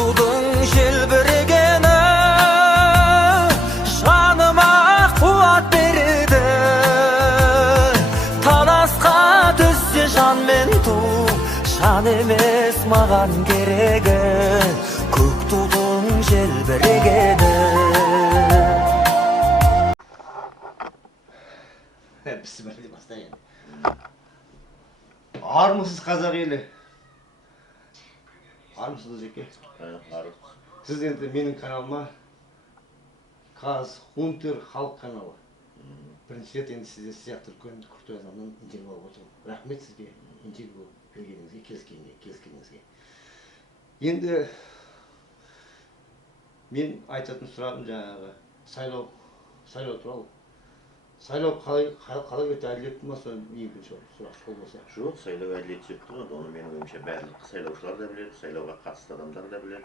тудың желбірегені жаныма қуат береді. Таласқа түссе жан мен ту, жан емес маған керегі, көк тудың желбірегені. Бісміллә бастайын. Армысыз қазақ елі? Армысыз жеке? Сіз енді менің каналыма Казхунтер халық каналы. Бірінші рет енді сізде сияқты үлкен күрт адамнан интервью алып отырмын. Рахмет сізге интервью бергеніңізге, келіскеніңізге. Енді мен айтатын сұрағым жаңағы сайлау туралы. Сайлау қалай өтті, әділетті ма, сол екінші сұрақ сол болса? Жоқ, сайлау әділетті өтті ғой, оны менің ойымша барлық сайлаушылар да біледі, сайлауға қатысты адамдар да біледі.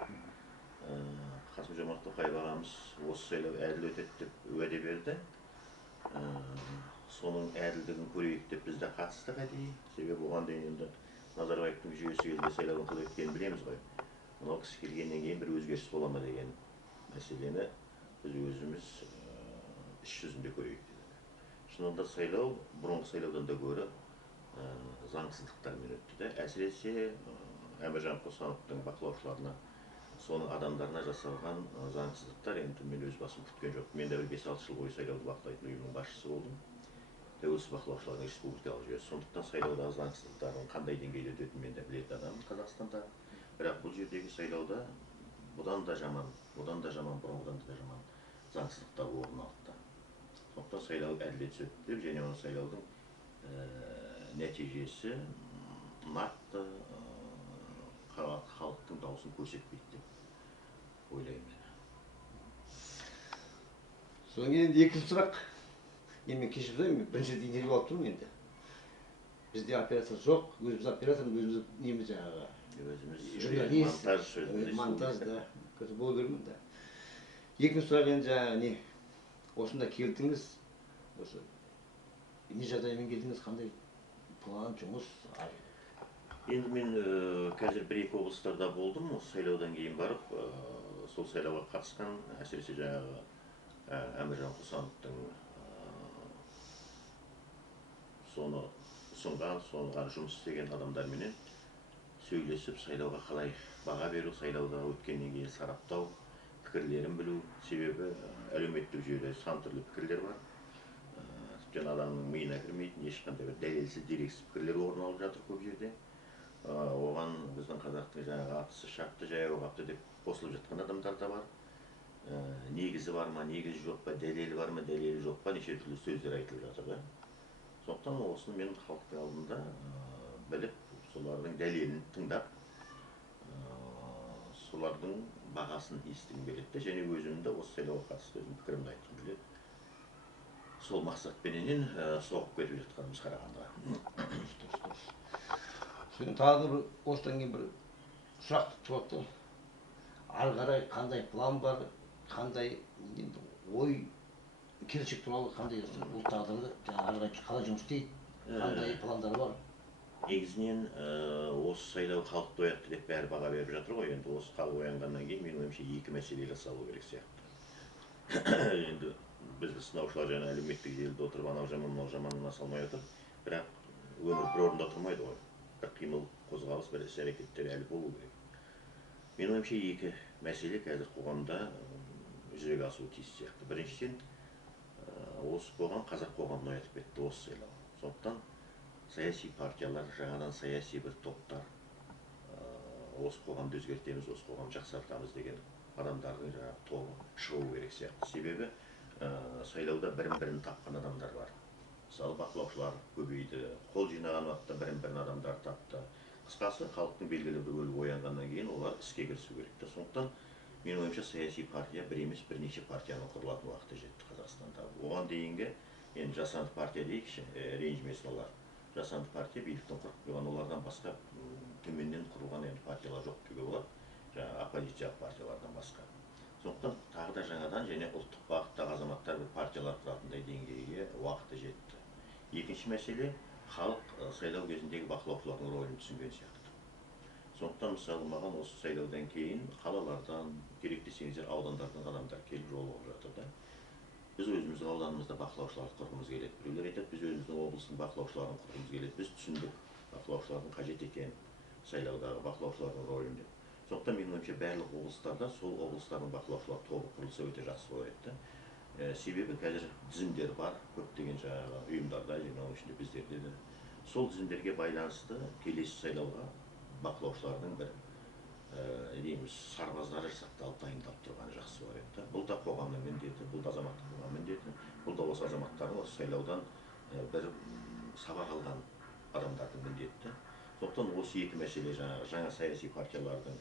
Қасым-Жомарт Тоқаев ағамыз осы сайлау әділ өтеді деп уәде берді. Соның әділдігін көрейік деп біз де қатыстық әдейі. Себебі оған дейін енді Назарбаевтың жүйесі елде сайлаудың қалай өткенін білеміз ғой. Мынау кісі келгеннен кейін бір өзгеріс бола ма деген мәселені біз өзіміз іс жүзінде көрейік. Шынында сайлау бұрынғы сайлаудан да гөрі заңсыздықтармен өтті. Әсіресе Әміржан Қосановтың бақылаушыларына, соның адамдарына жасалған заңсыздықтар енді мен өз басым күткен жоқ. Мен де 5-6 жыл бойы сайлауды бақылайтын ұйымның басшысы болдым. Тәуелсіз бақылаушылардың республикалық жүйесі. Сондықтан сайлаудағы заңсыздықтардың қандай деңгейде өтетінін мен де білетін адаммын Қазақстанда. Бірақ бұл жердегі сайлауда бұдан да жаман, бұрынғыдан да жаман заңсыздықтар орын алды. Сондықтан сайлау әділетсіз өтті деп, және оны сайлаудың нәтижесі нақты халықтың дауысын көрсетпейді деп ойлаймын. Содан кейін екінші сұрақ. Мен кешіріп сұраймын, бірінші рет интервью алып тұрмын енді. Бізде оператор жоқ, өзіміз операторымыз, өзіміз неміз жаңағы. Журналист, монтаж да, бола бермін да. Екінші сұрақ енді жаңағы не? Осында келдіңіз, осы не жағдаймен келдіңіз, қандай план, жұмыс? Енді мен қазір 1-2 облыстарда болдым, осы сайлаудан кейін барып, сол сайлауға қатысқан, әсіресе жаңағы Әміржан Қосановтың соны ұсынған, соған жұмыс істеген адамдарменен сөйлесіп, сайлауға қалай баға беру, сайлауда өткеннен кейін сараптау, пікірлерін білу. Себебі әлеуметтік жүйеде сан түрлі пікірлер бар. Тіптен адамның миына кірмейтін ешқандай бір дәлелсіз, дерексіз пікірлер орын алып жатыр көп жерде. Оған біздің қазақтың жаңағы атысы шапты, жаяу қапты деп қосылып жатқан адамдар да бар. Негізі бар ма, негізі жоқ па, дәлелі бар ма, дәлелі жоқ па, неше түрлі сөздер айтылып жатыр. Сондықтан осыны мен халықтың алдында біліп, солардың дәлелін тыңдап, солардың бағасын естігім келеді, және өзімді осы сайлауға қатысты өзім пікірімді айтқым келеді. Сол мақсатпенен соғып кетіп жатқанымыз қарағандыға. Содан тағы бір осыдан кейін бір сұрақ туады. Ары қарай қандай план бар, қандай ой, келешек туралы қандай бұл тағдырды ары қарай қалай жұмыс істейді, қандай пландар бар? Негізінен осы сайлау халықты оятты деп бәрі баға беріп жатыр ғой. Енді осы халық оянғаннан кейін менің ойымша екі мәселе жасалу керек сияқты. Енді бізді сынаушылар жаңа әлеуметтік желіде отырып, анау жаман, мынау жаманына салмай отыр. Бірақ өмір бір орында тұрмайды ғой. Бір қимыл, қозғалыс, бір іс-әрекеттер әлі болу керек. Менің ойымша екі мәселе қазір қоғамда жүзеге асуы тиіс сияқты. Біріншіден, осы қоғам қазақ қоғамын оятып кетті осы сайлау. Сондықтан саяси партиялар, жаңадан саяси бір топтар, осы қоғамды өзгертеміз, осы қоғамды жақсартамыз деген адамдардың жаңағы тобы шығу керек сияқты. Себебі сайлауда бірін-бірін тапқан адамдар бар. Мысалы, бақылаушылар көбейді, қол жинаған уақытта бірін-бірін адамдар тапты. Қысқасы, халықтың белгілі бір бөлігі оянғаннан кейін олар іске кірісу керек. Сондықтан менің ойымша саяси партия бір емес, бірнеше партияның құрылатын уақыты жетті Қазақстанда. Оған дейінгі, енді жасанды партия дейікші, ренжімесін олар. Жасанды партия биліктің құрып қойған, олардан басқа төменнен құрылған партиялар жоқ деуге болады. Жаңағы оппозициялық партиялардан басқа. Сондықтан тағы да жаңадан және ұлттық бағыттағы азаматтар бір партиялар құратындай деңгейге уақыты жетті. Екінші мәселе, халық сайлау кезіндегі бақылаушылардың рөлін түсінген сияқты. Сондықтан мысалы маған осы сайлаудан кейін қалалардан, керек десеңіздер аудандардан адамдар келіп жолығып жатыр да. Біз өзіміздің ауданымызда бақылаушыларды құрғымыз келеді. Біреулер айтады, біз өзіміздің облыстың бақылаушыларын құрғымыз келеді. Біз түсіндік бақылаушылардың қажет екенін, сайлаудағы бақылаушылардың рөлін деп. Сондықтан менің ойымша барлық облыстарда сол облыстардың бақылаушылар тобы құрылса өте жақсы болар еді. Себебі қазір тізімдер бар, көптеген жаңағы ұйымдарда, оның ішінде біздерде де. Сол тізімдерге байланысты келесі сайлауға бақылаушылардың бір дейміз сарбаздары жасақталып дайындалып тұрғаны жақсы болар еді. Бұл да қоғамның міндеті, бұл да азаматтық қоғам міндеті, бұл да осы азаматтардың осы сайлаудан бір сабақ алған адамдардың міндеті. Сондықтан осы екі мәселе жаңа саяси партиялардың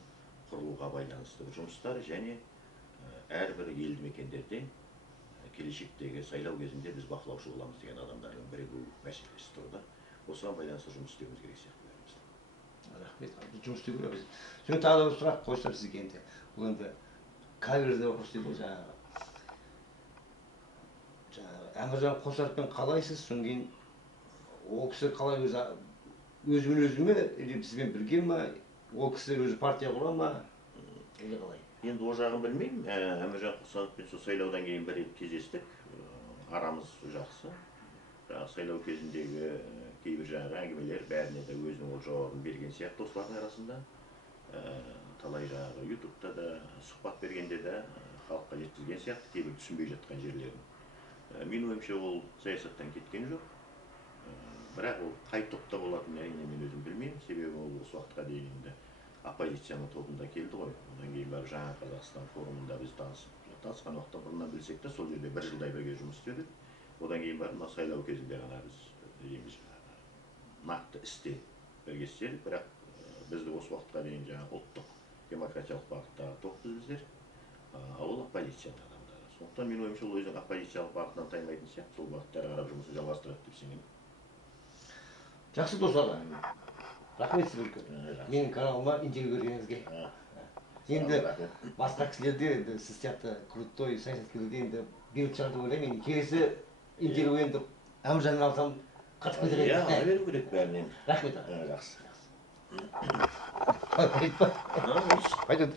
құрылуға байланысты жұмыстар және әрбір елді мекендерде келешектегі сайлау кезінде біз бақылаушы боламыз деген адамдардың бірігу мәселесі тұрды. Осыған байланысты жұмыс істеуіміз керек сияқты. Рахмет, жұмыс істеу керекпіз. Соны тағы бір сұрақ қойсам сізге енді. Бұл енді каверде вопрос дейді ғой жаңағы Әміржан Қосаровпен қалайсыз? Содан кейін ол кісі қалай өзімен өзіме или бізбен бірге ма? Ол кісі өзі партия құра ма? Или қалай? Енді ол жағын білмеймін. Әміржан Қосановпен сол сайлаудан кейін бір рет кездестік. Арамыз жақсы. Сайлау кезіндегі кейбір жаңағы әңгімелер бәріне де өзінің ол жауабын берген сияқты осылардың арасында. Талай жаңағы ютубта да сұхбат бергенде де халыққа жеткізген сияқты кейбір түсінбей жатқан жерлерін. Менің ойымша ол саясаттан кеткен жоқ. Бірақ ол қай топта болатынын әрине мен өзім білмеймін. Себебі ол осы уақытқа дейін енді оппозицияның тобында келді ғой. Одан кейін барып жаңа Қазақстан форумында біз танысқан уақытта бұрыннан білсек те сол жерде бір жылдай бірге жұмыс істедік. Одан кейін барып мына сайлау кезінде ғана біз дейміз нақты істе бірге істедік. Бірақ бізді осы уақытқа дейін жаңағы ұлттық демократиялық бағыттағы топпыз біздер. Ол оппозицияның адамдары. Сондықтан менің ойымша ол өзінің оппозициялық бағытынан таймайтын сияқты сол бағытта қарап жұмысын жалғастырады деп сенемін. Жақсы достар. Рахмет сізге. Менің каналыма интервью бергеніңізге. Енді басқа кісілерде енді сіз сияқты крутой саясаткерлерде енді беріп шығар деп ойлаймын. Келесі интервью енді Әміржаннан алсам қатып кетер еді. Ала беру керек бәрінен. Рахмет. Жақсы. Пойдет.